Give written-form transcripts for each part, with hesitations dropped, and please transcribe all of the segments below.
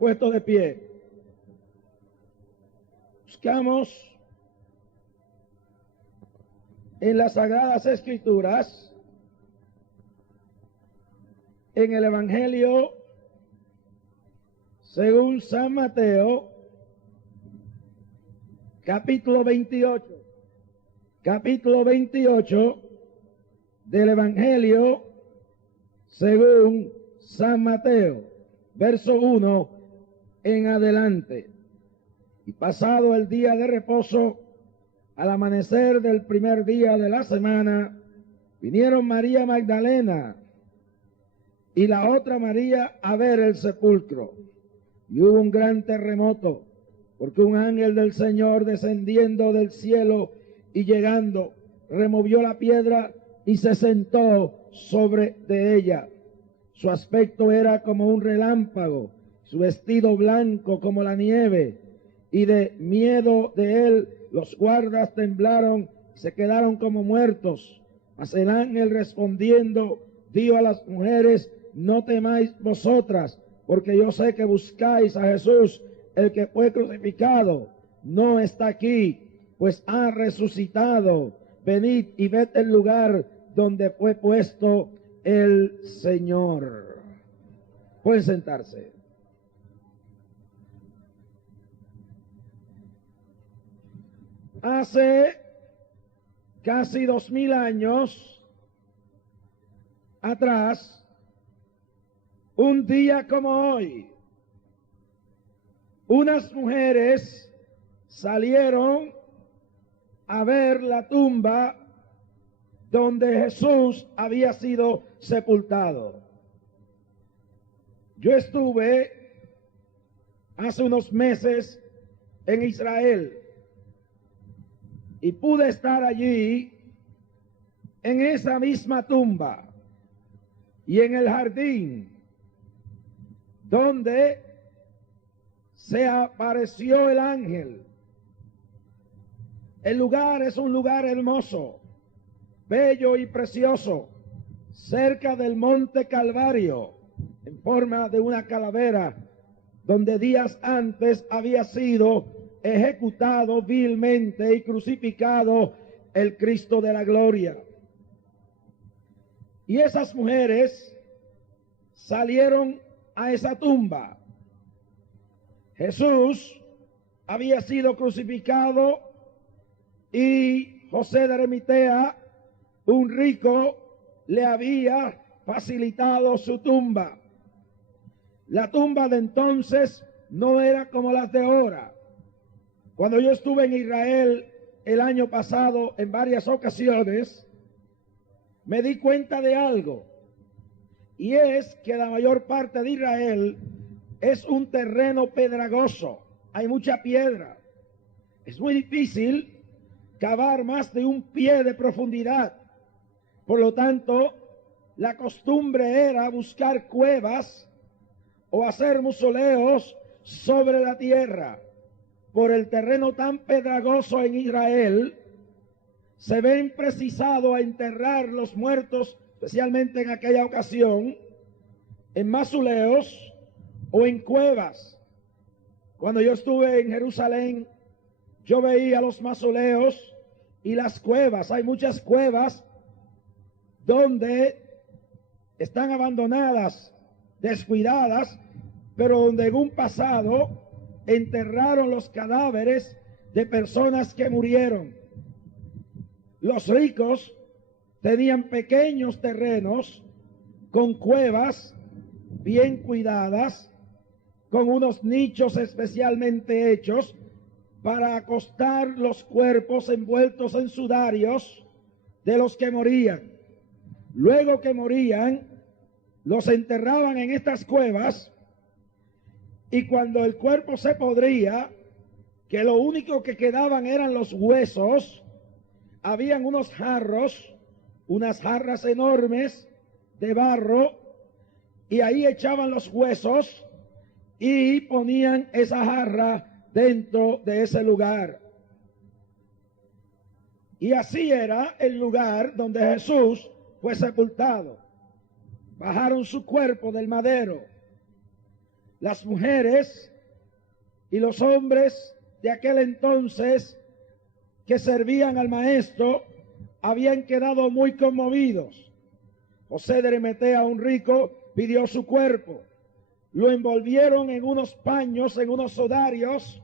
puesto de pie. Buscamos en las Sagradas Escrituras, en el Evangelio según San Mateo, capítulo 28 del Evangelio según San Mateo, verso 1 en adelante. Y pasado el día de reposo, al amanecer del primer día de la semana, vinieron María Magdalena y la otra María a ver el sepulcro. Y hubo un gran terremoto, porque un ángel del Señor descendiendo del cielo y llegando, removió la piedra y se sentó sobre de ella. Su aspecto era como un relámpago, su vestido blanco como la nieve, y de miedo de él los guardas temblaron y se quedaron como muertos. Mas el ángel respondiendo dijo a las mujeres: no temáis vosotras, porque yo sé que buscáis a Jesús, el que fue crucificado. No está aquí, pues ha resucitado. Venid y ved el lugar donde fue puesto el Señor. Pueden sentarse. Hace casi 2000 años atrás, un día como hoy, unas mujeres salieron a ver la tumba donde Jesús había sido sepultado. Yo estuve hace unos meses en Israel y pude estar allí en esa misma tumba y en el jardín donde se apareció el ángel. El lugar es un lugar hermoso, bello y precioso, cerca del monte Calvario, en forma de una calavera, donde días antes había sido ejecutado vilmente y crucificado el Cristo de la gloria. Y esas mujeres salieron a esa tumba. Jesús había sido crucificado y José de Arimatea, un rico, le había facilitado su tumba. La tumba de entonces no era como las de ahora. Cuando yo estuve en Israel el año pasado en varias ocasiones, me di cuenta de algo, y es que la mayor parte de Israel es un terreno pedregoso, hay mucha piedra, es muy difícil cavar más de un pie de profundidad. Por lo tanto, la costumbre era buscar cuevas o hacer mausoleos sobre la tierra. Por el terreno tan pedregoso en Israel, se ven precisados a enterrar los muertos, especialmente en aquella ocasión, en mausoleos o en cuevas. Cuando yo estuve en Jerusalén, yo veía los mausoleos y las cuevas. Hay muchas cuevas donde están abandonadas, descuidadas, pero donde en un pasado enterraron los cadáveres de personas que murieron. Los ricos tenían pequeños terrenos con cuevas bien cuidadas, con unos nichos especialmente hechos para acostar los cuerpos envueltos en sudarios de los que morían. Luego que morían, los enterraban en estas cuevas, y cuando el cuerpo se podría, que lo único que quedaban eran los huesos, habían unos jarros, unas jarras enormes de barro, y ahí echaban los huesos y ponían esa jarra dentro de ese lugar. Y así era el lugar donde Jesús fue sepultado. Bajaron su cuerpo del madero, Las mujeres y los hombres de aquel entonces que servían al maestro habían quedado muy conmovidos. José de Arimatea, un rico, pidió su cuerpo. Lo envolvieron en unos paños, en unos sudarios,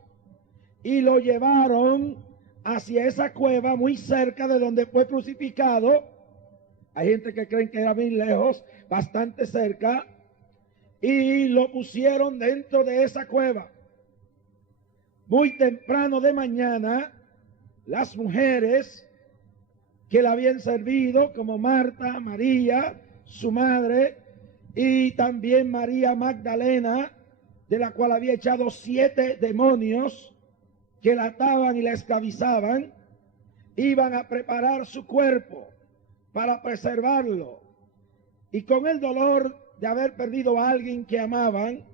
y lo llevaron hacia esa cueva muy cerca de donde fue crucificado. Hay gente que creen que era muy lejos, bastante cerca, y lo pusieron dentro de esa cueva. Muy temprano de mañana, las mujeres que la habían servido, como Marta, María, su madre, y también María Magdalena, de la cual había echado 7 demonios que la ataban y la esclavizaban, iban a preparar su cuerpo para preservarlo. Y con el dolor de haber perdido a alguien que amaban,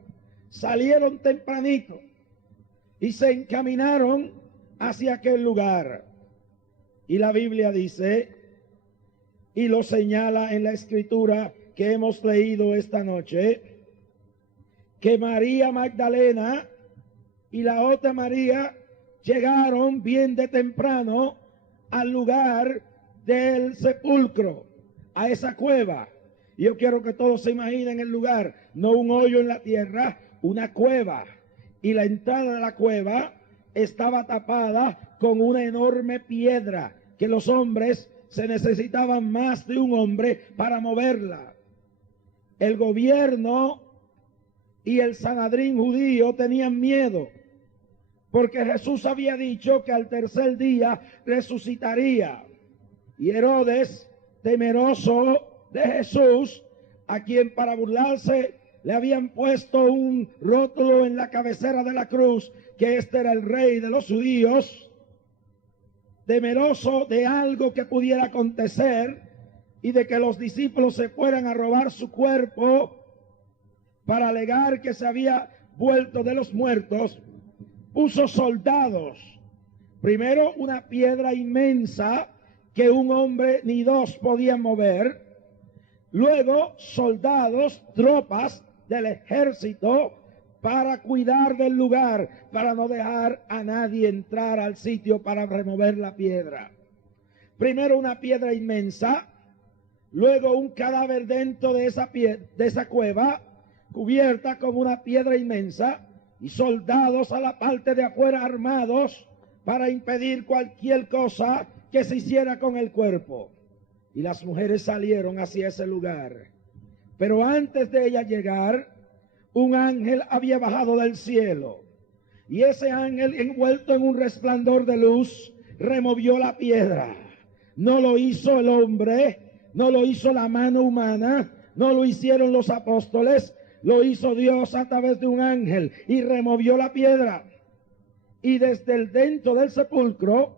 salieron tempranito y se encaminaron hacia aquel lugar. Y la Biblia dice, y lo señala en la escritura que hemos leído esta noche, que María Magdalena y la otra María llegaron bien de temprano al lugar del sepulcro, a esa cueva. Y yo quiero que todos se imaginen el lugar, no un hoyo en la tierra, una cueva. Y la entrada de la cueva estaba tapada con una enorme piedra, que los hombres se necesitaban más de un hombre para moverla. El gobierno y el Sanedrín judío tenían miedo, porque Jesús había dicho que al tercer día resucitaría. Y Herodes, temeroso de Jesús, a quien para burlarse le habían puesto un rótulo en la cabecera de la cruz, que este era el rey de los judíos, temeroso de algo que pudiera acontecer y de que los discípulos se fueran a robar su cuerpo para alegar que se había vuelto de los muertos, puso soldados. Primero una piedra inmensa que un hombre ni dos podían mover. Luego soldados, tropas del ejército para cuidar del lugar, para no dejar a nadie entrar al sitio para remover la piedra. Primero una piedra inmensa, luego un cadáver dentro de esa cueva, cubierta con una piedra inmensa, y soldados a la parte de afuera armados para impedir cualquier cosa que se hiciera con el cuerpo. Y las mujeres salieron hacia ese lugar. Pero antes de ellas llegar, un ángel había bajado del cielo. Y ese ángel, envuelto en un resplandor de luz, removió la piedra. No lo hizo el hombre, no lo hizo la mano humana, no lo hicieron los apóstoles, lo hizo Dios a través de un ángel y removió la piedra. Y desde el dentro del sepulcro,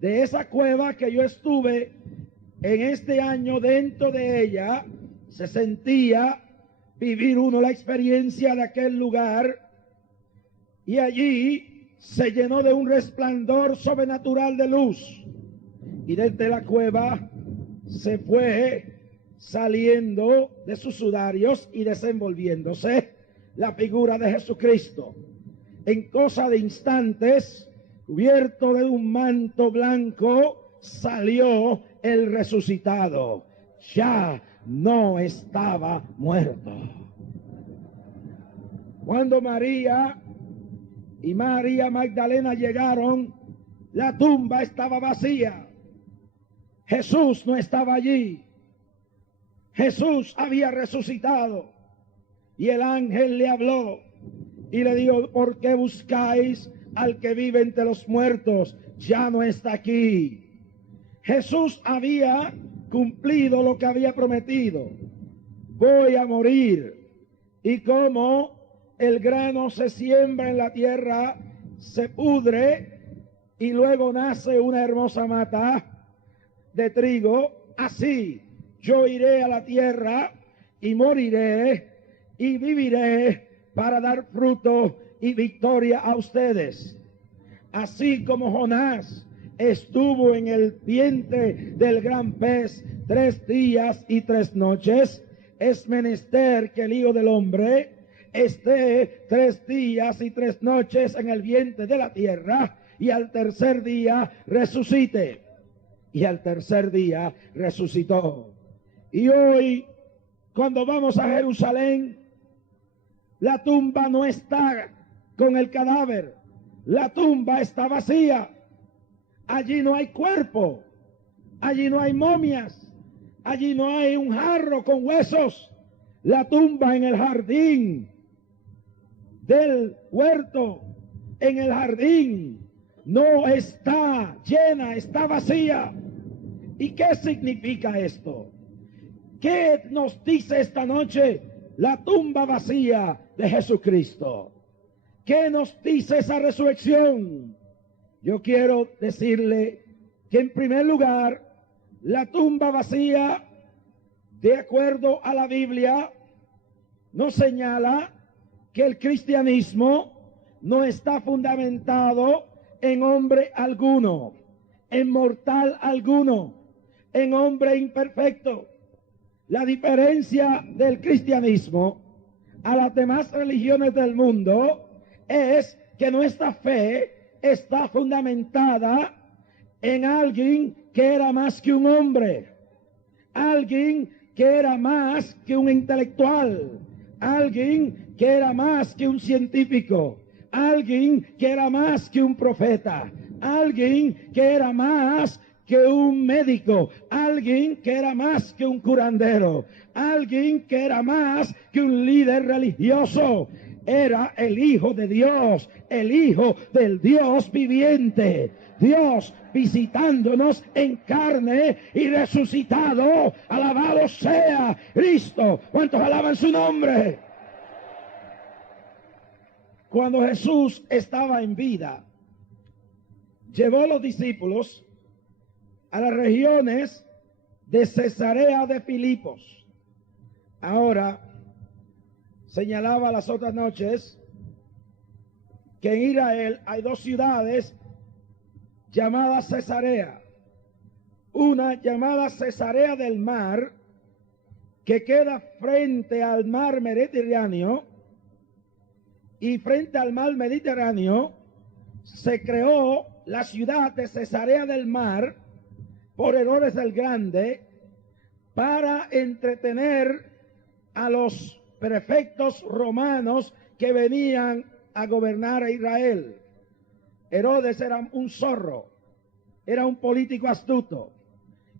de esa cueva que yo estuve en este año, dentro de ella, se sentía vivir uno la experiencia de aquel lugar, y allí se llenó de un resplandor sobrenatural de luz, y desde la cueva se fue saliendo de sus sudarios y desenvolviéndose la figura de Jesucristo. En cosa de instantes, cubierto de un manto blanco, salió el resucitado. Ya no estaba muerto. Cuando María y María Magdalena llegaron, la tumba estaba vacía. Jesús no estaba allí. Jesús había resucitado. Y el ángel le habló y le dijo: ¿por qué buscáis al que vive entre los muertos? Ya no está aquí. Jesús había cumplido lo que había prometido. Voy a morir. Y como el grano se siembra en la tierra, se pudre y luego nace una hermosa mata de trigo, así yo iré a la tierra y moriré y viviré para dar fruto y victoria a ustedes. Así como Jonás estuvo en el vientre del gran pez 3 días y 3 noches, es menester que el Hijo del Hombre esté 3 días y 3 noches en el vientre de la tierra, y al tercer día resucite. Y al tercer día resucitó. Y hoy, cuando vamos a Jerusalén, la tumba no está con el cadáver, la tumba está vacía. Allí no hay cuerpo, allí no hay momias, allí no hay un jarro con huesos. La tumba en el jardín del huerto, en el jardín, no está llena, está vacía. ¿Y qué significa esto? ¿Qué nos dice esta noche la tumba vacía de Jesucristo? ¿Qué nos dice esa resurrección? Yo quiero decirle que en primer lugar, la tumba vacía, de acuerdo a la Biblia, nos señala que el cristianismo no está fundamentado en hombre alguno, en mortal alguno, en hombre imperfecto. La diferencia del cristianismo a las demás religiones del mundo es que nuestra fe está fundamentada en alguien que era más que un hombre, alguien que era más que un intelectual, alguien que era más que un científico, alguien que era más que un profeta, alguien que era más que un médico, alguien que era más que un curandero, alguien que era más que un líder religioso. Era el Hijo de Dios, el Hijo del Dios viviente, Dios visitándonos en carne y resucitado. Alabado sea Cristo. ¿Cuántos alaban su nombre? Cuando Jesús estaba en vida, llevó a los discípulos a las regiones de Cesarea de Filipos. Ahora, señalaba las otras noches que en Israel hay 2 ciudades llamadas Cesarea. Una llamada Cesarea del Mar, que queda frente al mar Mediterráneo, y frente al mar Mediterráneo se creó la ciudad de Cesarea del Mar por Herodes el Grande para entretener a los prefectos romanos que venían a gobernar a Israel. Herodes era un zorro, era un político astuto,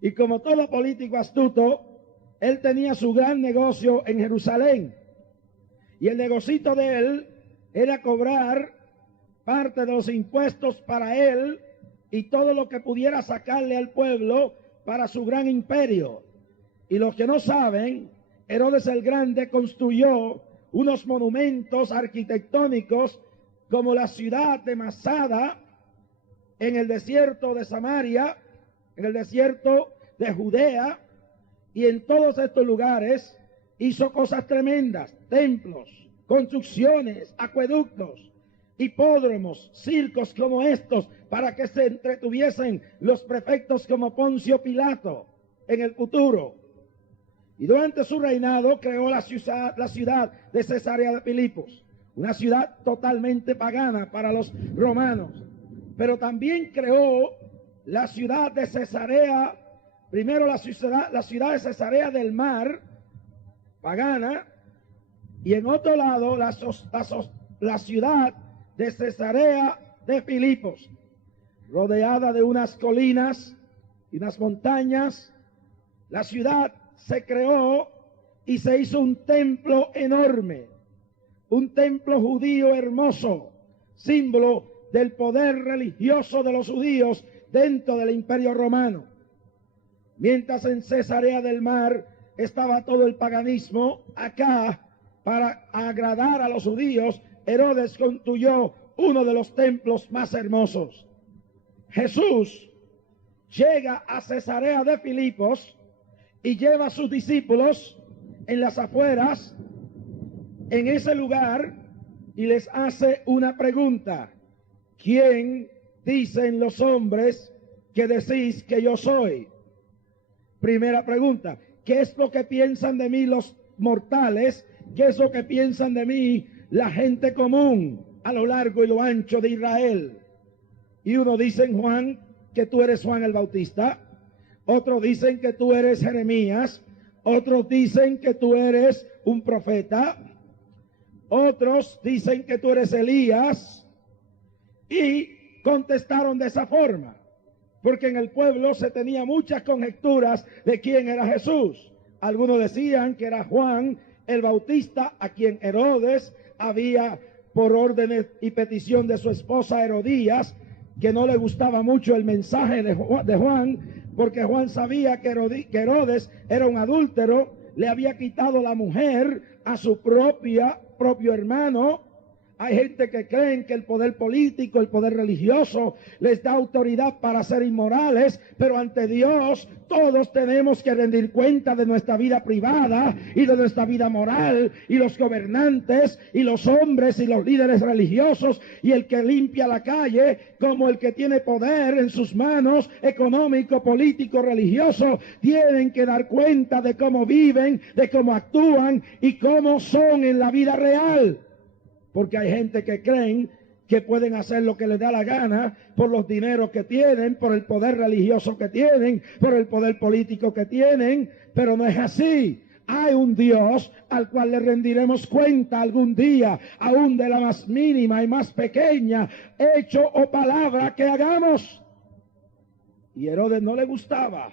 y como todo político astuto, él tenía su gran negocio en Jerusalén, y el negocito de él era cobrar parte de los impuestos para él y todo lo que pudiera sacarle al pueblo para su gran imperio. Y los que no saben, Herodes el Grande construyó unos monumentos arquitectónicos como la ciudad de Masada en el desierto de Samaria, en el desierto de Judea, y en todos estos lugares hizo cosas tremendas: templos, construcciones, acueductos, hipódromos, circos como estos, para que se entretuviesen los prefectos como Poncio Pilato en el futuro. Y durante su reinado creó la ciudad de Cesarea de Filipos, una ciudad totalmente pagana para los romanos. Pero también creó la ciudad de Cesarea, primero la ciudad de Cesarea del Mar, pagana, y en otro lado la ciudad de Cesarea de Filipos, rodeada de unas colinas y unas montañas. La ciudad se creó y se hizo un templo enorme, un templo judío hermoso, símbolo del poder religioso de los judíos dentro del Imperio Romano. Mientras en Cesarea del Mar estaba todo el paganismo, acá, para agradar a los judíos, Herodes construyó uno de los templos más hermosos. Jesús llega a Cesarea de Filipos y lleva a sus discípulos en las afueras, en ese lugar, y les hace una pregunta: ¿quién dicen los hombres que decís que yo soy? Primera pregunta: ¿qué es lo que piensan de mí los mortales ¿Qué es lo que piensan de mí la gente común a lo largo y lo ancho de Israel? Y uno dicen, Juan, que tú eres Juan el Bautista. Otros dicen que tú eres Jeremías. Otros dicen que tú eres un profeta. Otros dicen que tú eres Elías. Y contestaron de esa forma, porque en el pueblo se tenía muchas conjeturas de quién era Jesús. Algunos decían que era Juan el Bautista, a quien Herodes había, por órdenes y petición de su esposa Herodías, que no le gustaba mucho el mensaje de Juan, porque Juan sabía que Herodes era un adúltero, le había quitado la mujer a su propio hermano. Hay gente que creen que el poder político, el poder religioso les da autoridad para ser inmorales, pero ante Dios todos tenemos que rendir cuenta de nuestra vida privada y de nuestra vida moral, y los gobernantes y los hombres y los líderes religiosos y el que limpia la calle, como el que tiene poder en sus manos, económico, político, religioso, tienen que dar cuenta de cómo viven, de cómo actúan y cómo son en la vida real. Porque hay gente que creen que pueden hacer lo que les da la gana por los dineros que tienen, por el poder religioso que tienen, por el poder político que tienen, pero no es así. Hay un Dios al cual le rendiremos cuenta algún día, aún de la más mínima y más pequeña hecho o palabra que hagamos. Y Herodes no le gustaba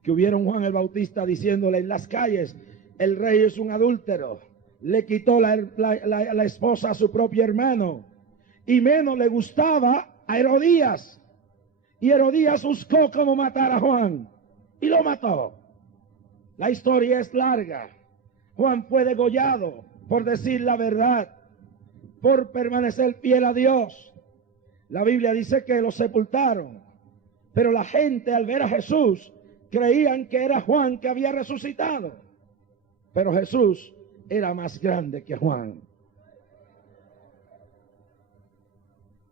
que hubiera un Juan el Bautista diciéndole en las calles, el rey es un adúltero. Le quitó la esposa a su propio hermano. Y menos le gustaba a Herodías. Y Herodías buscó cómo matar a Juan. Y lo mató. La historia es larga. Juan fue degollado por decir la verdad, por permanecer fiel a Dios. La Biblia dice que lo sepultaron. Pero la gente al ver a Jesús creían que era Juan que había resucitado. Pero Jesús era más grande que Juan.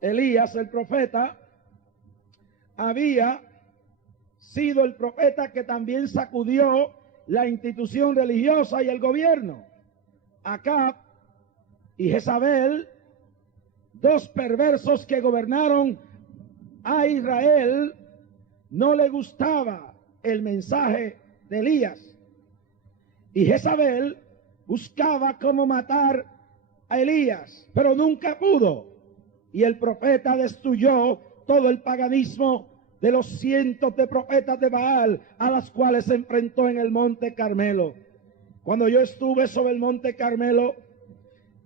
Elías, el profeta, había sido el profeta que también sacudió la institución religiosa y el gobierno. Acab y Jezabel, dos perversos que gobernaron a Israel, no le gustaba el mensaje de Elías. Y Jezabel buscaba cómo matar a Elías, pero nunca pudo. Y el profeta destruyó todo el paganismo de los cientos de profetas de Baal a las cuales se enfrentó en el Monte Carmelo. Cuando yo estuve sobre el Monte Carmelo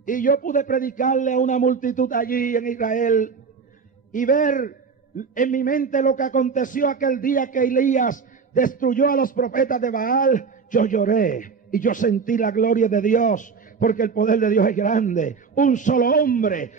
y yo pude predicarle a una multitud allí en Israel y ver en mi mente lo que aconteció aquel día que Elías destruyó a los profetas de Baal, yo lloré. Y yo sentí la gloria de Dios, porque el poder de Dios es grande. Un solo hombre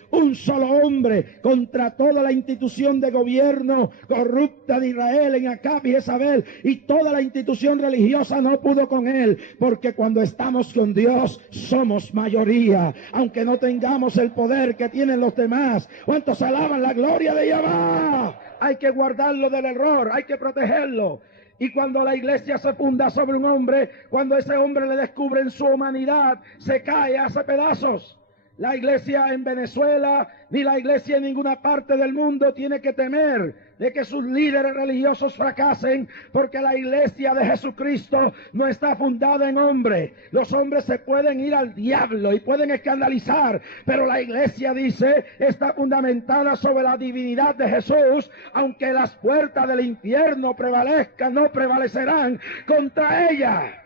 contra toda la institución de gobierno corrupta de Israel en Acab y Jezabel, y toda la institución religiosa no pudo con él, porque cuando estamos con Dios somos mayoría, aunque no tengamos el poder que tienen los demás. ¿Cuántos alaban la gloria de Jehová? Hay que guardarlo del error, hay que protegerlo. Y cuando la iglesia se funda sobre un hombre, cuando ese hombre le descubren su humanidad, se cae, hace pedazos. La iglesia en Venezuela, ni la iglesia en ninguna parte del mundo tiene que temer de que sus líderes religiosos fracasen, porque la iglesia de Jesucristo no está fundada en hombre. Los hombres se pueden ir al diablo y pueden escandalizar, pero la iglesia, dice, está fundamentada sobre la divinidad de Jesús. Aunque las puertas del infierno prevalezcan, no prevalecerán contra ella.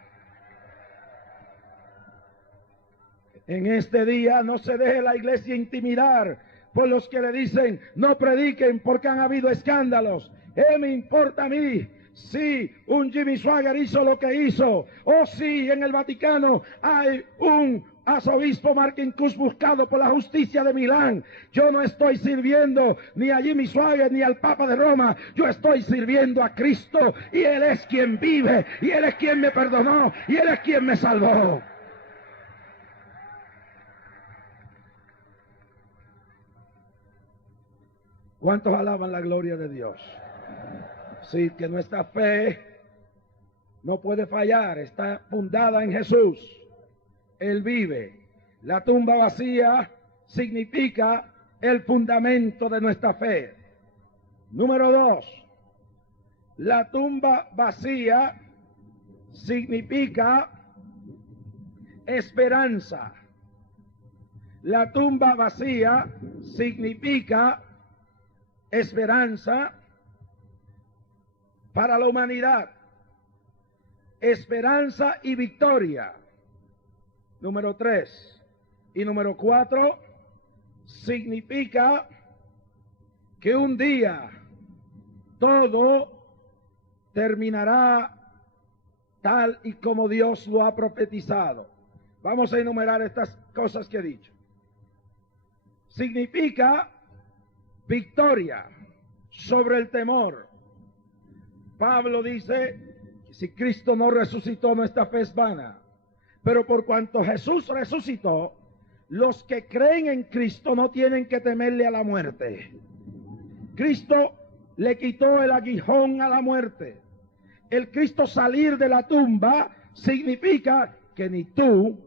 En este día no se deje la iglesia intimidar por los que le dicen no prediquen porque han habido escándalos. ¿Qué me importa a mí si un Jimmy Swaggart hizo lo que hizo? O si en el Vaticano hay un arzobispo Marcinkus buscado por la justicia de Milán. Yo no estoy sirviendo ni a Jimmy Swaggart ni al Papa de Roma. Yo estoy sirviendo a Cristo, y Él es quien vive, y Él es quien me perdonó, y Él es quien me salvó. ¿Cuántos alaban la gloria de Dios? Sí, que nuestra fe no puede fallar, está fundada en Jesús. Él vive. La tumba vacía significa el fundamento de nuestra fe. Número 2, la tumba vacía significa esperanza. La tumba vacía significa esperanza para la humanidad. Esperanza y victoria. Número 3. Y número 4, significa que un día todo terminará tal y como Dios lo ha profetizado. Vamos a enumerar estas cosas que he dicho. Significa victoria sobre el temor. Pablo dice que si Cristo no resucitó, nuestra fe es vana. Pero por cuanto Jesús resucitó, los que creen en Cristo no tienen que temerle a la muerte. Cristo le quitó el aguijón a la muerte. El Cristo salir de la tumba significa que ni tú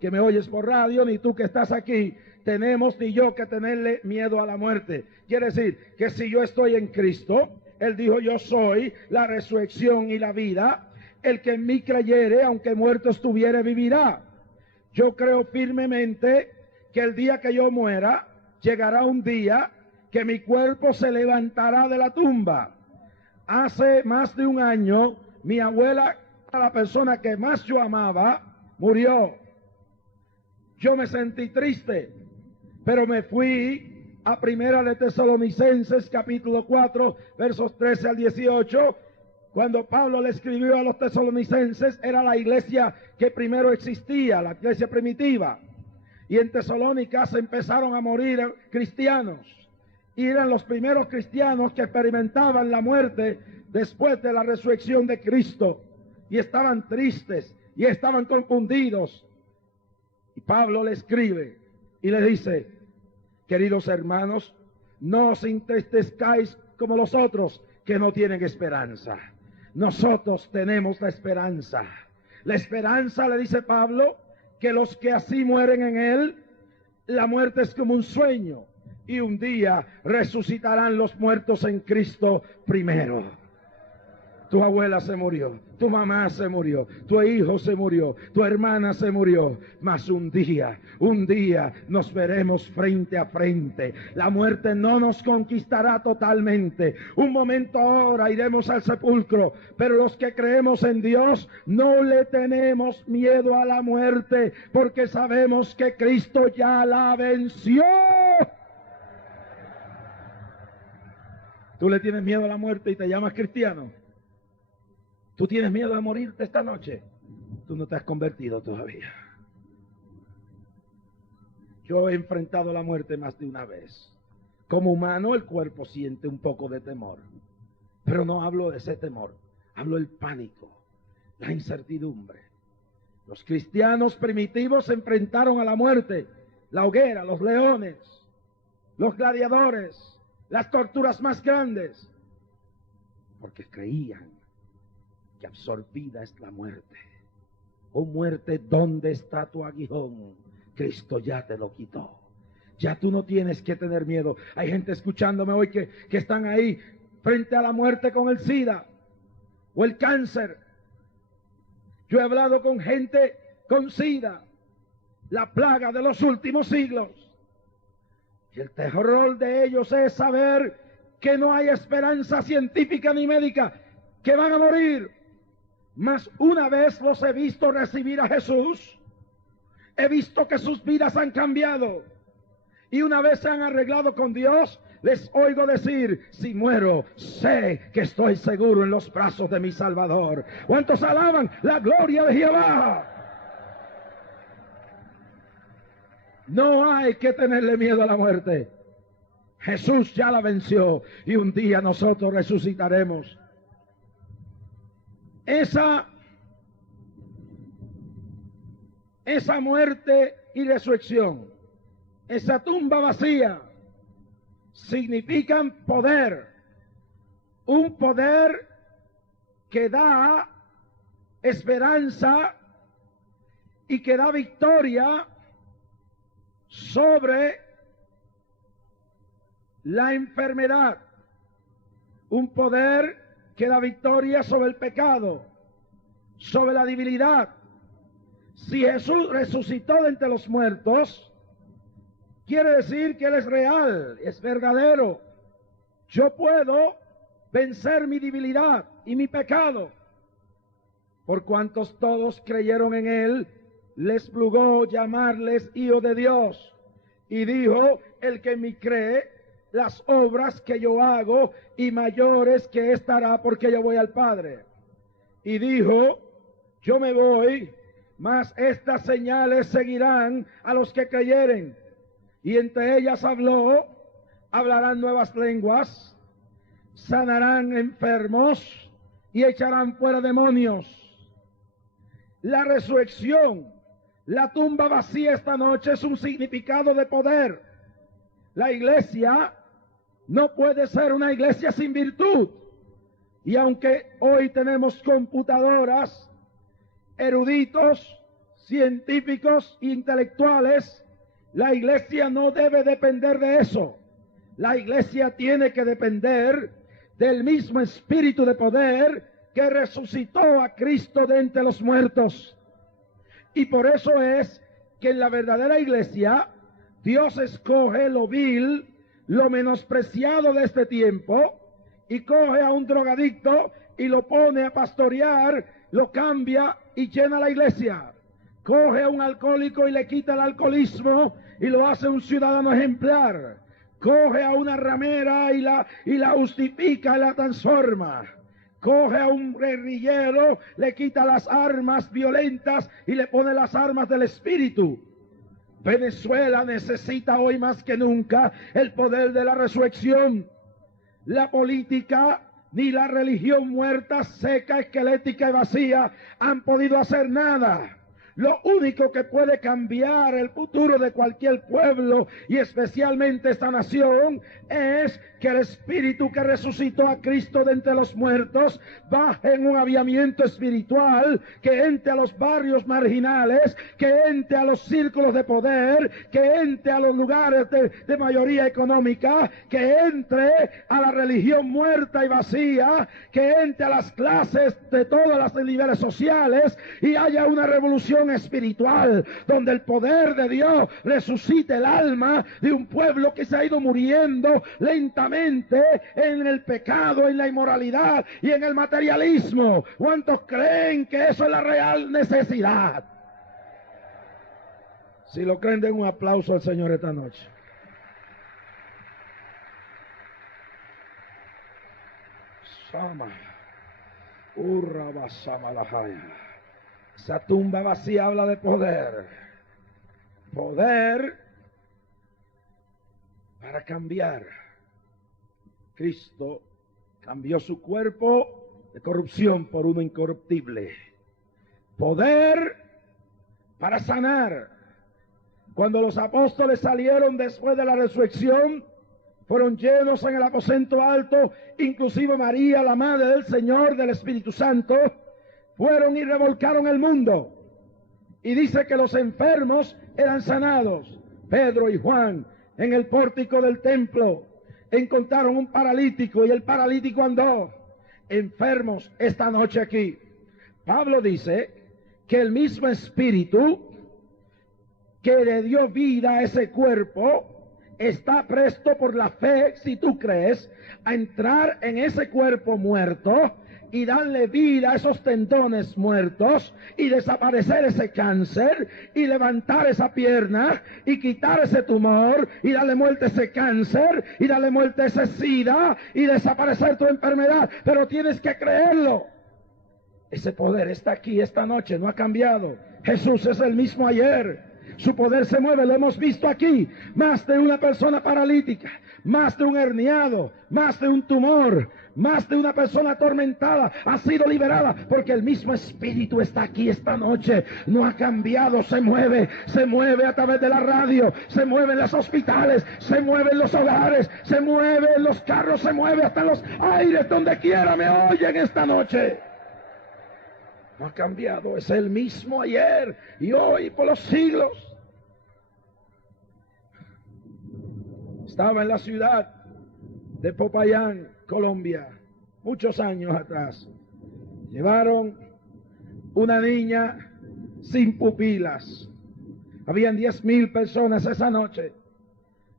que me oyes por radio, ni tú que estás aquí, tenemos ni yo que tenerle miedo a la muerte. Quiere decir que si yo estoy en Cristo, Él dijo: yo soy la resurrección y la vida. El que en mí creyere, aunque muerto estuviere, vivirá. Yo creo firmemente que el día que yo muera, llegará un día que mi cuerpo se levantará de la tumba. Hace más de un año, mi abuela, la persona que más yo amaba, murió. Yo me sentí triste, pero me fui a Primera de Tesalonicenses, capítulo 4, versos 13 al 18, cuando Pablo le escribió a los tesalonicenses. Era la iglesia que primero existía, la iglesia primitiva. Y en Tesalónica se empezaron a morir cristianos. Y eran los primeros cristianos que experimentaban la muerte después de la resurrección de Cristo. Y estaban tristes y estaban confundidos. Y Pablo le escribe y le dice: queridos hermanos, no os entristezcáis como los otros que no tienen esperanza. Nosotros tenemos la esperanza. La esperanza, le dice Pablo, que los que así mueren en Él, la muerte es como un sueño, y un día resucitarán los muertos en Cristo primero. Tu abuela se murió, tu mamá se murió, tu hijo se murió, tu hermana se murió, mas un día nos veremos frente a frente. La muerte no nos conquistará totalmente. Un momento ahora iremos al sepulcro, pero los que creemos en Dios no le tenemos miedo a la muerte, porque sabemos que Cristo ya la venció. Tú le tienes miedo a la muerte y te llamas cristiano. ¿Tú tienes miedo de morirte esta noche? Tú no te has convertido todavía. Yo he enfrentado la muerte más de una vez. Como humano, el cuerpo siente un poco de temor. Pero no hablo de ese temor. Hablo del pánico, la incertidumbre. Los cristianos primitivos se enfrentaron a la muerte. La hoguera, los leones, los gladiadores, las torturas más grandes. Porque creían que absorbida es la muerte. Oh muerte, ¿dónde está tu aguijón? Cristo ya te lo quitó. Ya tú no tienes que tener miedo. Hay gente escuchándome hoy que están ahí frente a la muerte con el SIDA o el cáncer. Yo he hablado con gente con SIDA, la plaga de los últimos siglos. Y el terror de ellos es saber que no hay esperanza científica ni médica, que van a morir. Mas una vez los he visto recibir a Jesús, he visto que sus vidas han cambiado. Y una vez se han arreglado con Dios, les oigo decir: si muero, sé que estoy seguro en los brazos de mi Salvador. ¿Cuántos alaban la gloria de Jehová? No hay que tenerle miedo a la muerte. Jesús ya la venció y un día nosotros resucitaremos. Esa muerte y resurrección, esa tumba vacía, significan poder. Un poder que da esperanza y que da victoria sobre la enfermedad, un poder que da victoria sobre el pecado, sobre la debilidad. Si Jesús resucitó de entre los muertos, quiere decir que Él es real, es verdadero. Yo puedo vencer mi debilidad y mi pecado. Por cuantos todos creyeron en Él, les plugó llamarles hijos de Dios. Y dijo, el que en mí cree, las obras que yo hago y mayores que ésta hará, porque yo voy al Padre. Y dijo, yo me voy, mas estas señales seguirán a los que creyeren. Y entre ellas hablarán nuevas lenguas, sanarán enfermos y echarán fuera demonios. La resurrección, la tumba vacía esta noche es un significado de poder. La iglesia no puede ser una iglesia sin virtud. Y aunque hoy tenemos computadoras, eruditos, científicos e intelectuales, la iglesia no debe depender de eso. La iglesia tiene que depender del mismo espíritu de poder que resucitó a Cristo de entre los muertos. Y por eso es que en la verdadera iglesia Dios escoge lo vil, lo menospreciado de este tiempo, y coge a un drogadicto y lo pone a pastorear, lo cambia y llena la iglesia. Coge a un alcohólico y le quita el alcoholismo y lo hace un ciudadano ejemplar. Coge a una ramera y la justifica y la transforma. Coge a un guerrillero, le quita las armas violentas y le pone las armas del espíritu. Venezuela necesita hoy más que nunca el poder de la resurrección. La política ni la religión muerta, seca, esquelética y vacía han podido hacer nada. Lo único que puede cambiar el futuro de cualquier pueblo y especialmente esta nación es que el espíritu que resucitó a Cristo de entre los muertos baje en un avivamiento espiritual, que entre a los barrios marginales, que entre a los círculos de poder, que entre a los lugares de mayoría económica, que entre a la religión muerta y vacía, que entre a las clases de todas las niveles sociales y haya una revolución espiritual donde el poder de Dios resucite el alma de un pueblo que se ha ido muriendo lentamente en el pecado, en la inmoralidad y en el materialismo. ¿Cuántos creen que eso es la real necesidad? Si lo creen, den un aplauso al Señor esta noche. Sama Urrabasamalahaya. Esa tumba vacía habla de poder. Poder para cambiar. Cristo cambió su cuerpo de corrupción por uno incorruptible. Poder para sanar. Cuando los apóstoles salieron después de la resurrección, fueron llenos en el aposento alto, inclusive María, la madre del Señor, del Espíritu Santo, fueron y revolcaron el mundo. Y dice que los enfermos eran sanados. Pedro y Juan en el pórtico del templo encontraron un paralítico y el paralítico andó. Enfermos esta noche aquí. Pablo dice que el mismo espíritu que le dio vida a ese cuerpo está presto por la fe, si tú crees, a entrar en ese cuerpo muerto y darle vida a esos tendones muertos y desaparecer ese cáncer y levantar esa pierna y quitar ese tumor y darle muerte a ese cáncer y darle muerte a ese sida y desaparecer tu enfermedad. Pero tienes que creerlo. Ese poder está aquí esta noche, no ha cambiado. Jesús es el mismo ayer. Su poder se mueve, lo hemos visto aquí. Más de una persona paralítica, más de un herniado, más de un tumor, más de una persona atormentada ha sido liberada, porque el mismo Espíritu está aquí esta noche. No ha cambiado, se mueve a través de la radio, se mueve en los hospitales, se mueve en los hogares, se mueve en los carros, se mueve hasta en los aires, donde quiera me oyen esta noche. No ha cambiado, es el mismo ayer y hoy por los siglos. Estaba en la ciudad de Popayán, Colombia, muchos años atrás. Llevaron una niña sin pupilas. Habían 10,000 personas esa noche.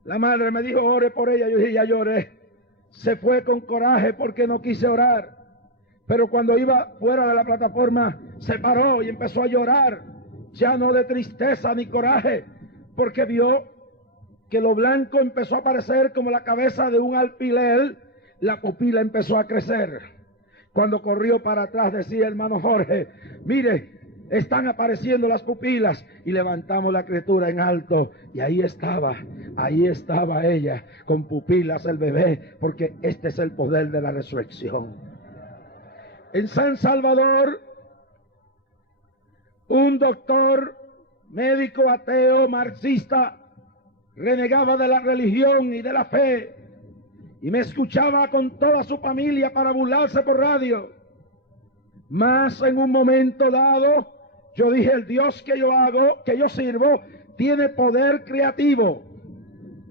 La madre me dijo, ore por ella. Yo dije, ya lloré. Se fue con coraje porque no quise orar. Pero cuando iba fuera de la plataforma, se paró y empezó a llorar. Ya no de tristeza ni coraje, porque vio que lo blanco empezó a aparecer como la cabeza de un alfiler. La pupila empezó a crecer. Cuando corrió para atrás decía, hermano Jorge, mire, están apareciendo las pupilas. Y levantamos la criatura en alto y ahí estaba ella con pupilas, el bebé, porque este es el poder de la resurrección. En San Salvador, un doctor médico ateo marxista renegaba de la religión y de la fe y me escuchaba con toda su familia para burlarse por radio. Mas en un momento dado yo dije, el Dios que yo sirvo, tiene poder creativo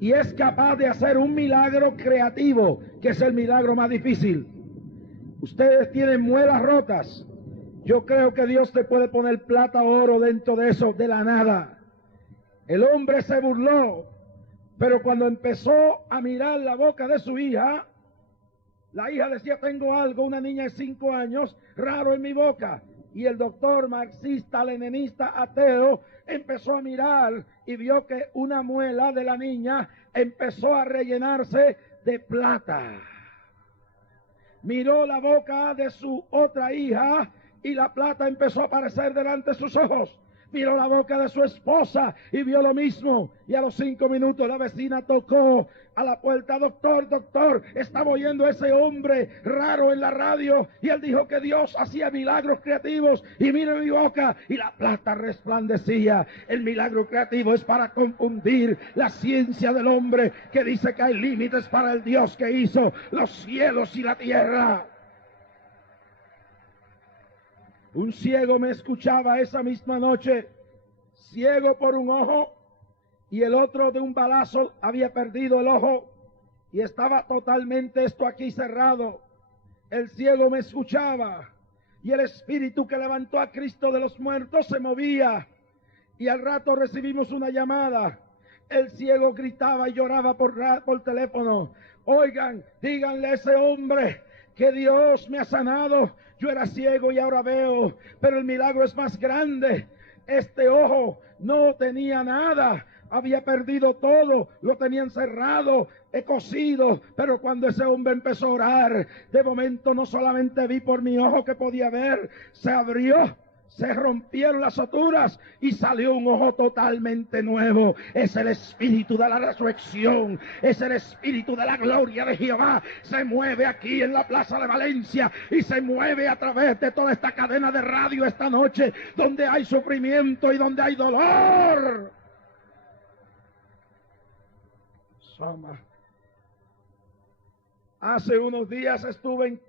y es capaz de hacer un milagro creativo, que es el milagro más difícil. Ustedes tienen muelas rotas. Yo creo que Dios te puede poner plata o oro dentro de eso, de la nada. El hombre se burló, pero cuando empezó a mirar la boca de su hija, la hija decía, tengo algo, una niña de 5 años, raro en mi boca. Y el doctor marxista, leninista, ateo, empezó a mirar y vio que una muela de la niña empezó a rellenarse de plata. Miró la boca de su otra hija y la plata empezó a aparecer delante de sus ojos. Miró la boca de su esposa y vio lo mismo. Y a los 5 minutos la vecina tocó a la puerta. Doctor, doctor, estaba oyendo a ese hombre raro en la radio y él dijo que Dios hacía milagros creativos. Y mire mi boca y la plata resplandecía. El milagro creativo es para confundir la ciencia del hombre, que dice que hay límites para el Dios que hizo los cielos y la tierra. Un ciego me escuchaba esa misma noche, ciego por un ojo, y el otro de un balazo había perdido el ojo y estaba totalmente esto aquí cerrado. El ciego me escuchaba y el espíritu que levantó a Cristo de los muertos se movía, y al rato recibimos una llamada. El ciego gritaba y lloraba por teléfono. Oigan, díganle a ese hombre que Dios me ha sanado. Yo era ciego y ahora veo, pero el milagro es más grande. Este ojo no tenía nada, había perdido todo, lo tenían cerrado, cosido, pero cuando ese hombre empezó a orar, de momento no solamente vi por mi ojo que podía ver, se abrió. Se rompieron las suturas y salió un ojo totalmente nuevo. Es el espíritu de la resurrección, es el espíritu de la gloria de Jehová. Se mueve aquí en la plaza de Valencia y se mueve a través de toda esta cadena de radio esta noche, donde hay sufrimiento y donde hay dolor. Soma. Hace unos días estuve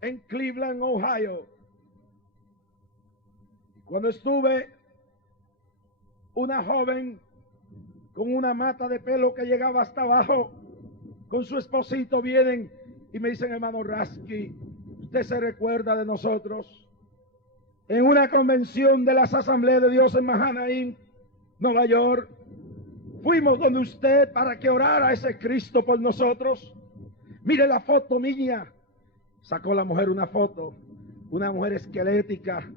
en Cleveland, Ohio. Cuando estuve, una joven con una mata de pelo que llegaba hasta abajo, con su esposito, vienen y me dicen, hermano Rasky, ¿usted se recuerda de nosotros? En una convención de las Asambleas de Dios en Mahanaim, Nueva York, fuimos donde usted para que orara a ese Cristo por nosotros. Mire la foto mía. Sacó la mujer una foto, una mujer esquelética,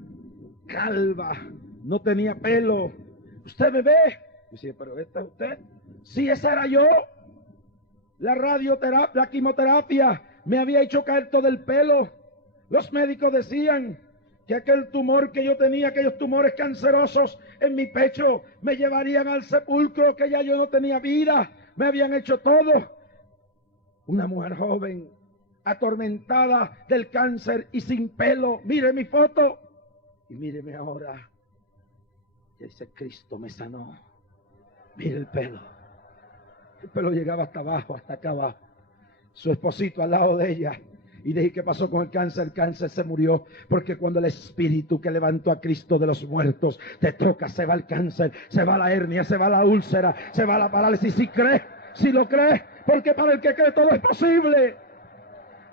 calva, no tenía pelo. ¿Usted me ve? Yo decía, pero ¿esta es usted? Sí, esa era yo. La radioterapia, la quimioterapia me había hecho caer todo el pelo. Los médicos decían que aquel tumor que yo tenía, aquellos tumores cancerosos en mi pecho, me llevarían al sepulcro, que ya yo no tenía vida. Me habían hecho todo. Una mujer joven, atormentada del cáncer y sin pelo. Mire mi foto. Y míreme ahora, y dice, Cristo me sanó. Mire el pelo llegaba hasta abajo, hasta acá abajo. Su esposito al lado de ella, Y dije, ¿qué pasó con el cáncer? El cáncer se murió, porque cuando el Espíritu que levantó a Cristo de los muertos te toca, se va el cáncer, se va la hernia, se va la úlcera, se va la parálisis. Si crees, si lo crees, porque para el que cree todo es posible.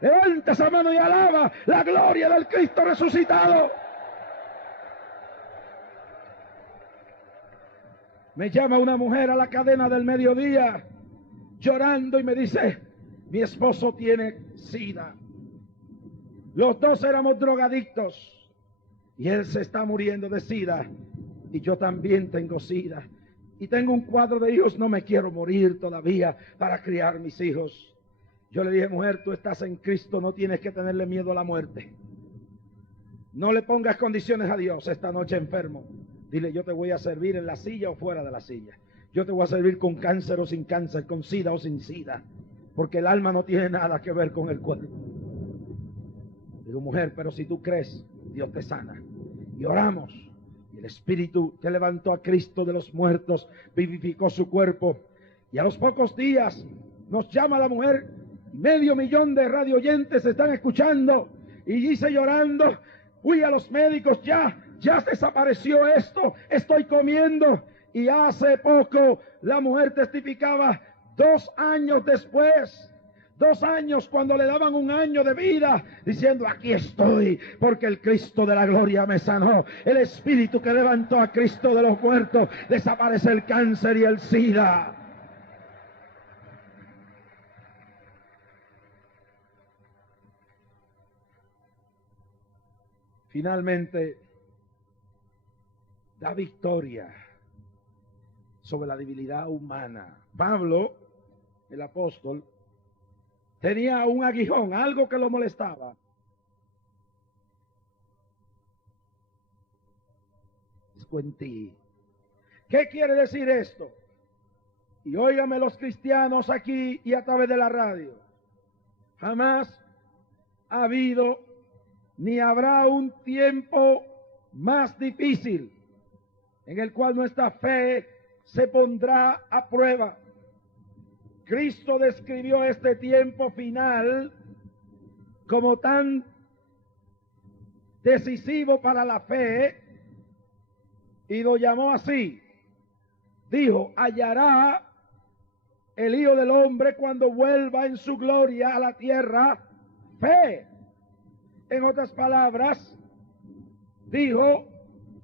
Levanta esa mano y alaba la gloria del Cristo resucitado. Me llama una mujer a la cadena del mediodía, llorando, y me dice, mi esposo tiene SIDA. Los dos éramos drogadictos y él se está muriendo de SIDA y yo también tengo SIDA. Y tengo un cuadro de hijos, no me quiero morir todavía para criar mis hijos. Yo le dije, mujer, tú estás en Cristo, no tienes que tenerle miedo a la muerte. No le pongas condiciones a Dios esta noche enfermo. Dile, yo te voy a servir en la silla o fuera de la silla. Yo te voy a servir con cáncer o sin cáncer, con SIDA o sin SIDA. Porque el alma no tiene nada que ver con el cuerpo. Digo, mujer, pero si tú crees, Dios te sana. Y oramos. Y el Espíritu que levantó a Cristo de los muertos vivificó su cuerpo. Y a los pocos días nos llama la mujer. 500,000 de radio oyentes están escuchando. Y dice llorando, fui a los médicos, ya desapareció esto, estoy comiendo. Y hace poco la mujer testificaba, 2 años después, 2 años cuando le daban 1 año de vida, diciendo, aquí estoy, porque el Cristo de la gloria me sanó. El Espíritu que levantó a Cristo de los muertos, desaparece el cáncer y el SIDA. Finalmente, da victoria sobre la debilidad humana. Pablo, el apóstol, tenía un aguijón, algo que lo molestaba. En ti. ¿Qué quiere decir esto? Y óigame los cristianos aquí y a través de la radio. Jamás ha habido ni habrá un tiempo más difícil en el cual nuestra fe se pondrá a prueba. Cristo describió este tiempo final como tan decisivo para la fe y lo llamó así. Dijo, hallará el Hijo del Hombre cuando vuelva en su gloria a la tierra fe. En otras palabras, dijo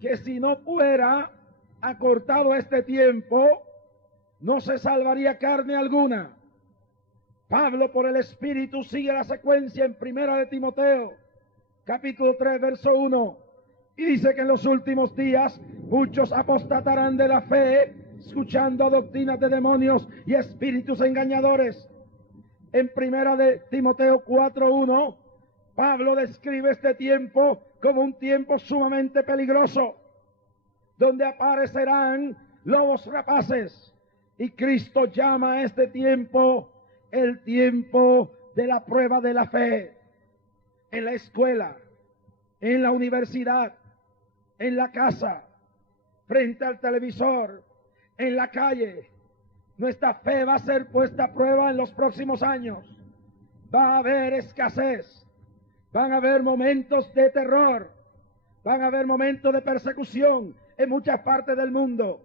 que si no fuera acortado este tiempo, no se salvaría carne alguna. Pablo, por el Espíritu, sigue la secuencia en 1 de Timoteo, capítulo 3, verso 1, y dice que en los últimos días muchos apostatarán de la fe, escuchando doctrinas de demonios y espíritus engañadores. En 1 de Timoteo 4:1, Pablo describe este tiempo como un tiempo sumamente peligroso, donde aparecerán lobos rapaces. Y Cristo llama a este tiempo el tiempo de la prueba de la fe. En la escuela, en la universidad, en la casa, frente al televisor, en la calle. Nuestra fe va a ser puesta a prueba en los próximos años. Va a haber escasez. Van a haber momentos de terror. Van a haber momentos de persecución en muchas partes del mundo.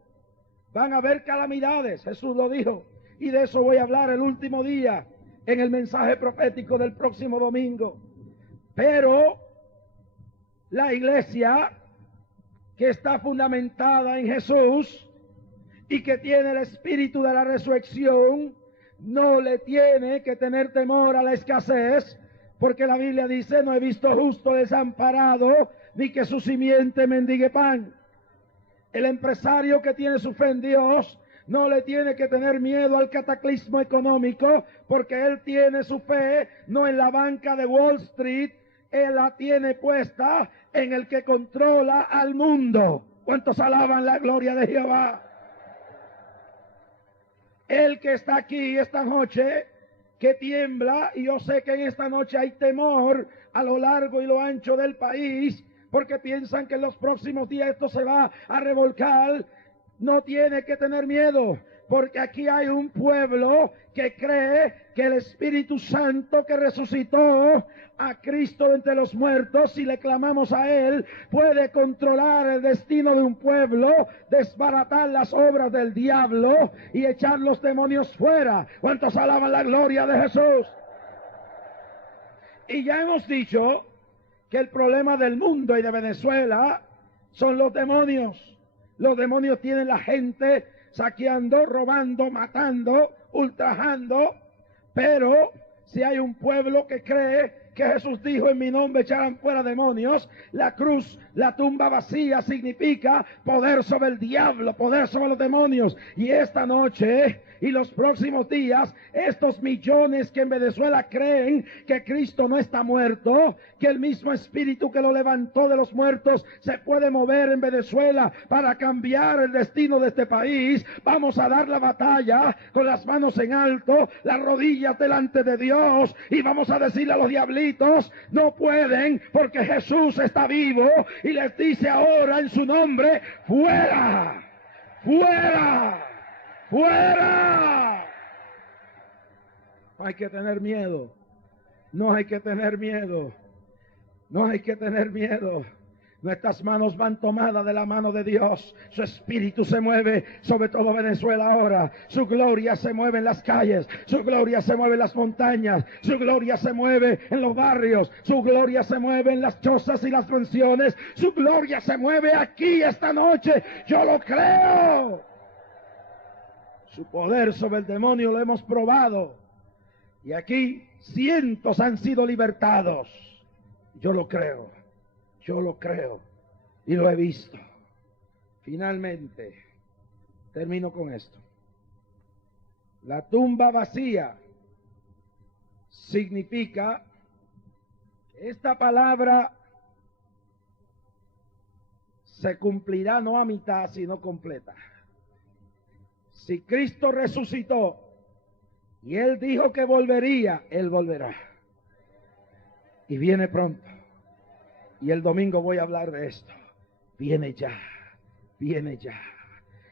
Van a haber calamidades, Jesús lo dijo, y de eso voy a hablar el último día en el mensaje profético del próximo domingo. Pero la iglesia que está fundamentada en Jesús y que tiene el espíritu de la resurrección, no le tiene que tener temor a la escasez, porque la Biblia dice, no he visto justo desamparado, ni que su simiente mendigue pan. El empresario que tiene su fe en Dios no le tiene que tener miedo al cataclismo económico, porque él tiene su fe no en la banca de Wall Street, él la tiene puesta en el que controla al mundo. ¿Cuántos alaban la gloria de Jehová? El que está aquí esta noche, que tiembla, y yo sé que en esta noche hay temor a lo largo y lo ancho del país, porque piensan que en los próximos días esto se va a revolcar, no tiene que tener miedo, porque aquí hay un pueblo que cree que el Espíritu Santo que resucitó a Cristo de entre los muertos, si le clamamos a Él, puede controlar el destino de un pueblo, desbaratar las obras del diablo y echar los demonios fuera. ¿Cuántos alaban la gloria de Jesús? Y ya hemos dicho que el problema del mundo y de Venezuela son los demonios. Los demonios tienen la gente saqueando, robando, matando, ultrajando, pero si hay un pueblo que cree que Jesús dijo: en mi nombre echarán fuera demonios, la cruz, la tumba vacía significa poder sobre el diablo, poder sobre los demonios. Y esta noche y los próximos días, estos millones que en Venezuela creen que Cristo no está muerto, que el mismo Espíritu que lo levantó de los muertos se puede mover en Venezuela para cambiar el destino de este país, vamos a dar la batalla con las manos en alto, las rodillas delante de Dios, y vamos a decirle a los diablitos: no pueden, porque Jesús está vivo, y les dice ahora en su nombre: fuera, fuera, fuera. No hay que tener miedo, no hay que tener miedo, no hay que tener miedo. Nuestras manos van tomadas de la mano de Dios. Su Espíritu se mueve sobre todo Venezuela ahora. Su gloria se mueve en las calles. Su gloria se mueve en las montañas. Su gloria se mueve en los barrios. Su gloria se mueve en las chozas y las mansiones. Su gloria se mueve aquí esta noche. Yo lo creo. Su poder sobre el demonio lo hemos probado. Y aquí cientos han sido libertados. Yo lo creo. Yo lo creo y lo he visto. Finalmente, termino con esto. La tumba vacía significa que esta palabra se cumplirá no a mitad, sino completa. Si Cristo resucitó y Él dijo que volvería, Él volverá. Y viene pronto. Y el domingo voy a hablar de esto. Viene ya, viene ya.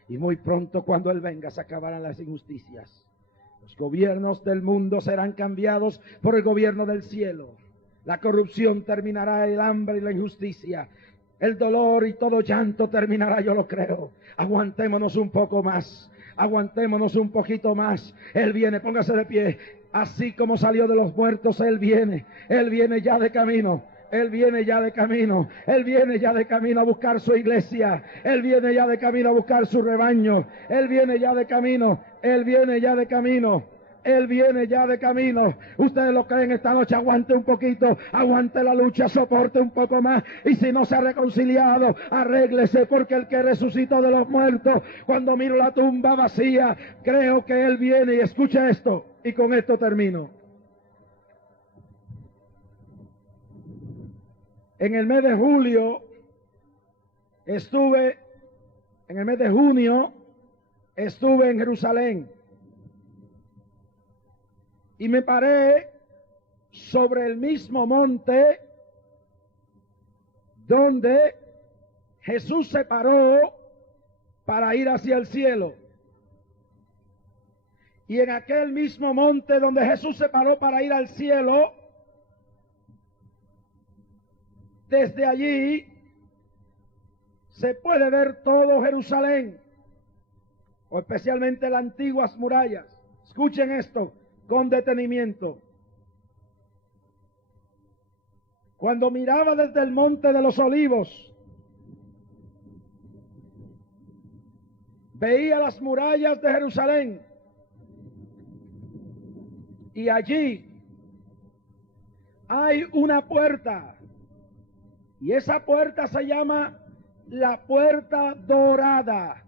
Y muy pronto, cuando Él venga, se acabarán las injusticias. Los gobiernos del mundo serán cambiados por el gobierno del cielo. La corrupción terminará, el hambre y la injusticia. El dolor y todo llanto terminará, yo lo creo. Aguantémonos un poco más. Aguantémonos un poquito más. Él viene, póngase de pie. Así como salió de los muertos, Él viene. Él viene ya de camino. Él viene ya de camino. Él viene ya de camino a buscar su iglesia. Él viene ya de camino a buscar su rebaño. Él viene ya de camino. Él viene ya de camino. Él viene ya de camino. Ustedes lo creen esta noche. Aguante un poquito. Aguante la lucha. Soporte un poco más. Y si no se ha reconciliado, arréglese, porque el que resucitó de los muertos, cuando miro la tumba vacía, creo que Él viene. Y escucha esto. Y con esto termino. En el mes de junio estuve en Jerusalén y me paré sobre el mismo monte donde Jesús se paró para ir hacia el cielo. Y en aquel mismo monte donde Jesús se paró para ir al cielo, desde allí se puede ver todo Jerusalén, o especialmente las antiguas murallas. Escuchen esto con detenimiento. Cuando miraba desde el monte de los Olivos, veía las murallas de Jerusalén, y allí hay una puerta. Y esa puerta se llama la puerta dorada.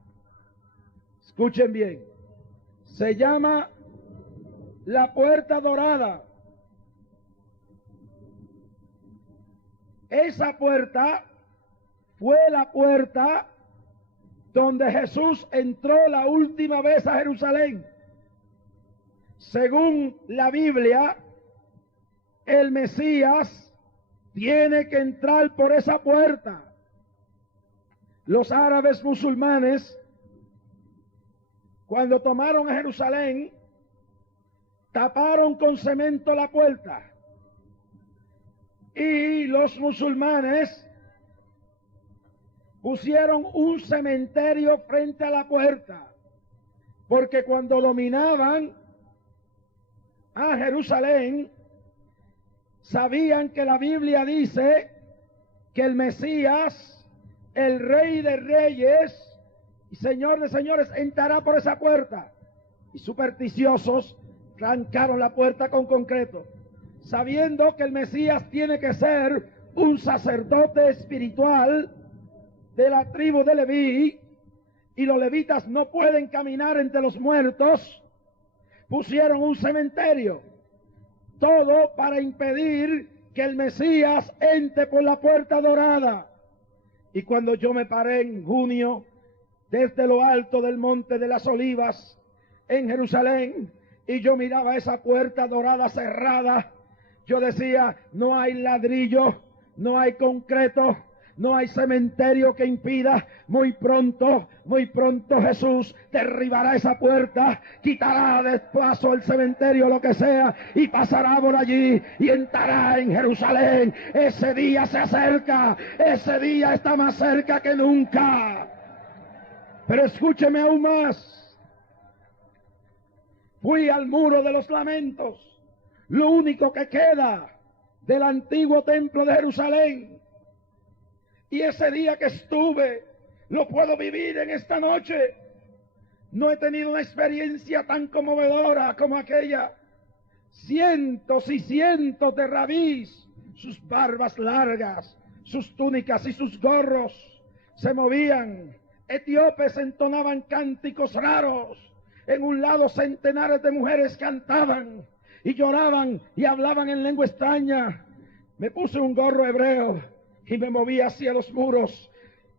Escuchen bien. Se llama la puerta dorada. Esa puerta fue la puerta donde Jesús entró la última vez a Jerusalén. Según la Biblia, el Mesías tiene que entrar por esa puerta. Los árabes musulmanes Cuando tomaron a Jerusalén, taparon con cemento la puerta. Y los musulmanes pusieron un cementerio frente a la puerta, porque cuando dominaban a Jerusalén, sabían que la Biblia dice que el Mesías, el Rey de Reyes y Señor de Señores, entrará por esa puerta. Y supersticiosos trancaron la puerta con concreto, sabiendo que el Mesías tiene que ser un sacerdote espiritual de la tribu de Leví, y los levitas no pueden caminar entre los muertos. Pusieron un cementerio, todo para impedir que el Mesías entre por la puerta dorada. Y cuando yo me paré en junio desde lo alto del Monte de las Olivas en Jerusalén, y yo miraba esa puerta dorada cerrada, yo decía, no hay ladrillo, no hay concreto, no hay cementerio que impida. Muy pronto Jesús derribará esa puerta, quitará de paso el cementerio, lo que sea, y pasará por allí y entrará en Jerusalén. Ese día se acerca, ese día está más cerca que nunca. Pero escúcheme aún más. Fui al Muro de los Lamentos, lo único que queda del antiguo templo de Jerusalén. Y ese día que estuve, lo puedo vivir en esta noche. No he tenido una experiencia tan conmovedora como aquella. Cientos y cientos de rabís, sus barbas largas, sus túnicas y sus gorros se movían. Etíopes entonaban cánticos raros. En un lado centenares de mujeres cantaban y lloraban y hablaban en lengua extraña. Me puse un gorro hebreo y me moví hacia los muros,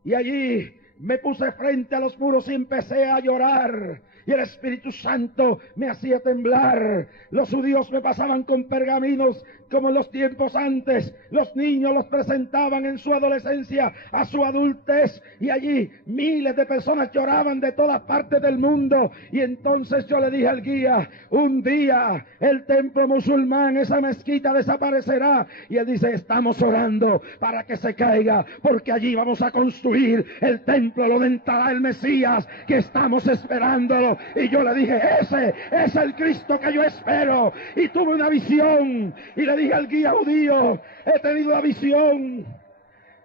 y allí me puse frente a los muros y empecé a llorar, y el Espíritu Santo me hacía temblar. Los judíos me pasaban con pergaminos como en los tiempos antes. Los niños los presentaban en su adolescencia a su adultez, y allí miles de personas lloraban de todas partes del mundo. Y entonces yo le dije al guía, un día el templo musulmán, esa mezquita, desaparecerá. Y él dice, estamos orando para que se caiga, porque allí vamos a construir el templo donde entrará el Mesías, que estamos esperándolo. Y yo le dije, ese es el Cristo que yo espero. Y tuve una visión y le dije al guía judío, he tenido la visión,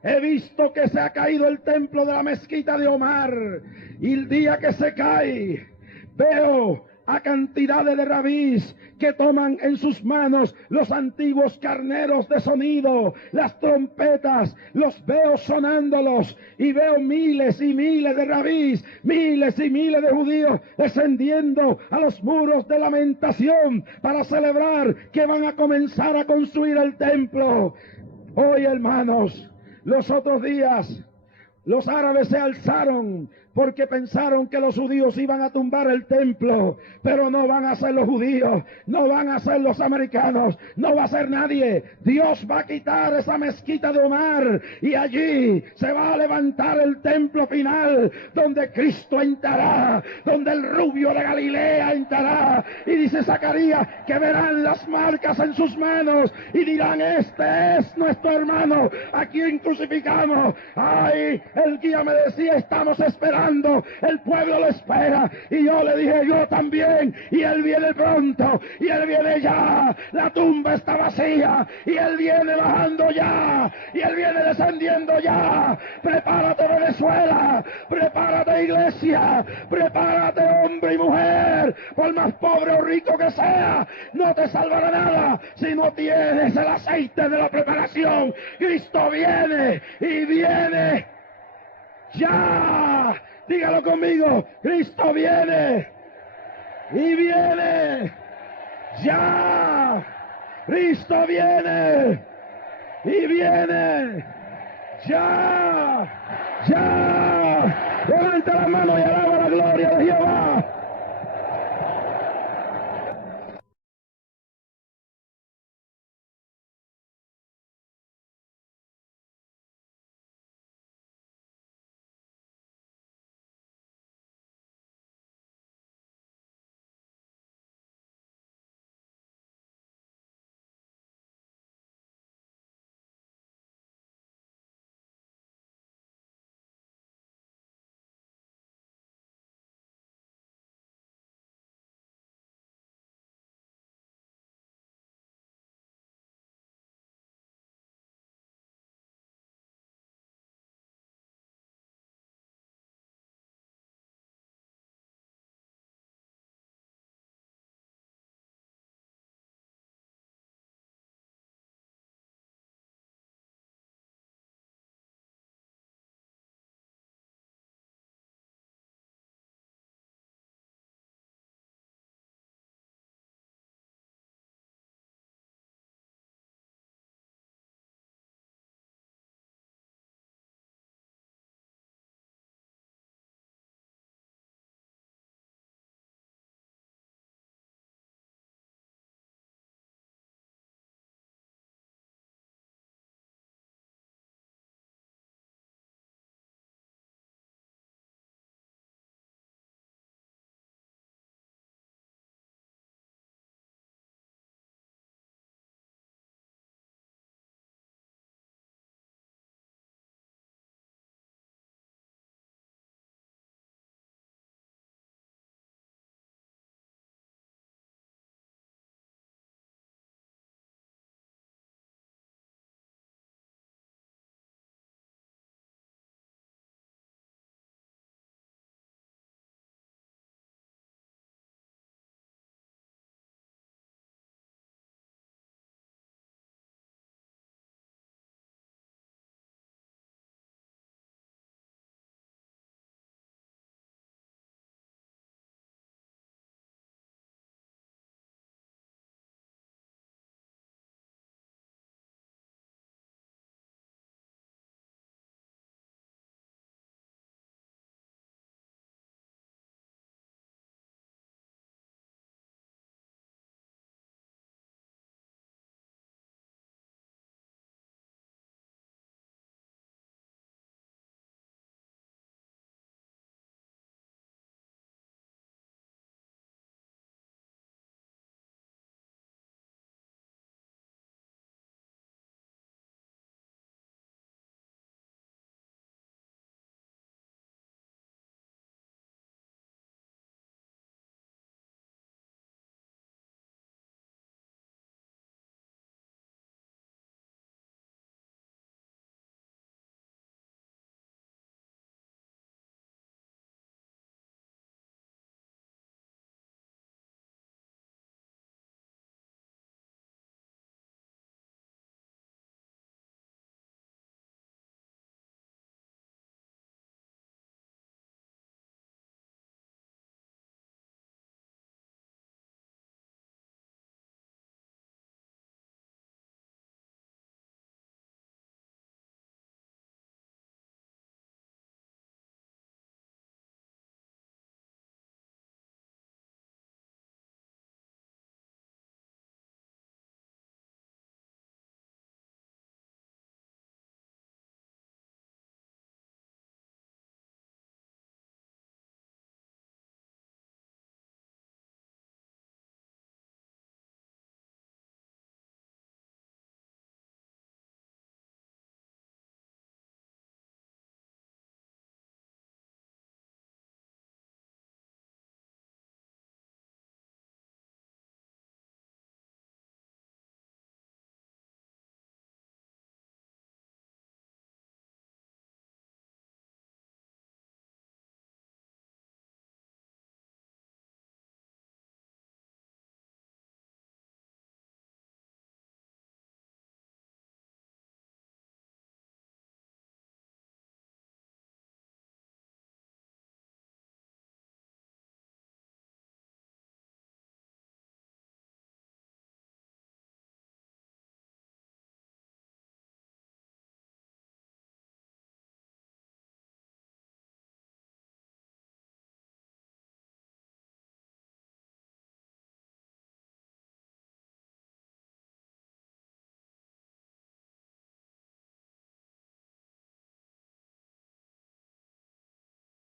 he visto que se ha caído el templo de la mezquita de Omar, y el día que se cae veo a cantidades de rabís que toman en sus manos los antiguos carneros de sonido, las trompetas, los veo sonándolos, y veo miles y miles de rabís, miles y miles de judíos descendiendo a los muros de Lamentación para celebrar que van a comenzar a construir el templo. Hoy, hermanos, los otros días los árabes se alzaron porque pensaron que los judíos iban a tumbar el templo, pero no van a ser los judíos, no van a ser los americanos, no va a ser nadie. Dios va a quitar esa mezquita de Omar, y allí se va a levantar el templo final, donde Cristo entrará, donde el rubio de Galilea entrará. Y dice Zacarías que verán las marcas en sus manos y dirán, este es nuestro hermano, a quien crucificamos. Ay, el guía me decía, estamos esperando, el pueblo lo espera. Y yo le dije, yo también, y él viene pronto, y él viene ya. La tumba está vacía, y él viene bajando ya, y él viene descendiendo ya. Prepárate, Venezuela, prepárate, iglesia, prepárate, hombre y mujer, por más pobre o rico que sea, no te salvará nada si no tienes el aceite de la preparación. Cristo viene, y viene ya. Dígalo conmigo, Cristo viene, y viene ya. Cristo viene, y viene ya. Levanta la mano y alaba